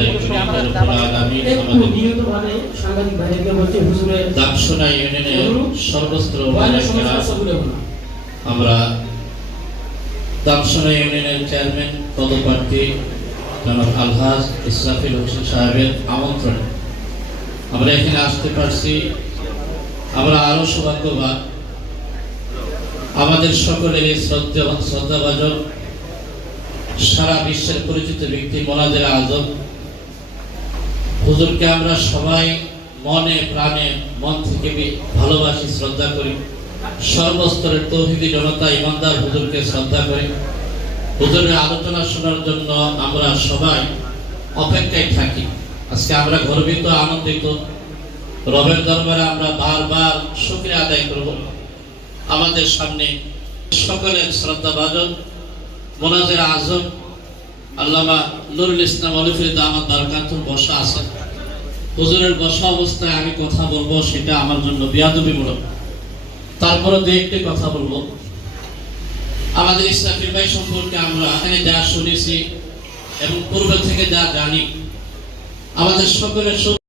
আদায় করি রব্বুল আলামিন আমাদের নিয়তভাবে সাংবাদিক ভাইকে বলতে হুজুরের দামসোনা ইউনিয়নের সর্বস্ত্র আমরা দামসোনা ইউনিয়নের চেয়ারম্যান পদপ্রার্থী জনাব আলহাজ ইসরাফিল হোসেন সাহেবের আমন্ত্রণে আমরা এখানে আসতে পারছি। আমরা আরো সৌভাগ্যবান, আমাদের সকলের শ্রদ্ধাভাজন সারা বিশ্বের পরিচিত ব্যক্তি মোনাজের আজম হুজুরকে আমরা সবাই মনে প্রাণে মন থেকে ভালোবাসি, শ্রদ্ধা করি। সর্বস্তরের তৌহিদি জনতা ইমানদার হুজুরকে শ্রদ্ধা করি। হুজুরের আলোচনা শোনার জন্য আমরা সবাই অপেক্ষায় থাকি। আজকে আমরা গর্বিত, আনন্দিত। রবের দরবারে আমরা বারবার শুকরিয়া আদায় করব। আমাদের সামনে সকলের শ্রদ্ধাভাজন মোনাজের আজম আল্লামা নুরুল ইসলাম আলফির দামাত বারাকাতুহু বসা আছেন। হুজুরের বসা অবস্থায় আমি কথা বলবো, সেটা আমার জন্য বেয়াদবিমূলক। তারপরে দু একটি কথা বলবো। আমাদের ইসরাফিল ভাই সম্পর্কে আমরা এখানে যা শুনেছি এবং পূর্ব থেকে যা জানি, আমাদের সকলের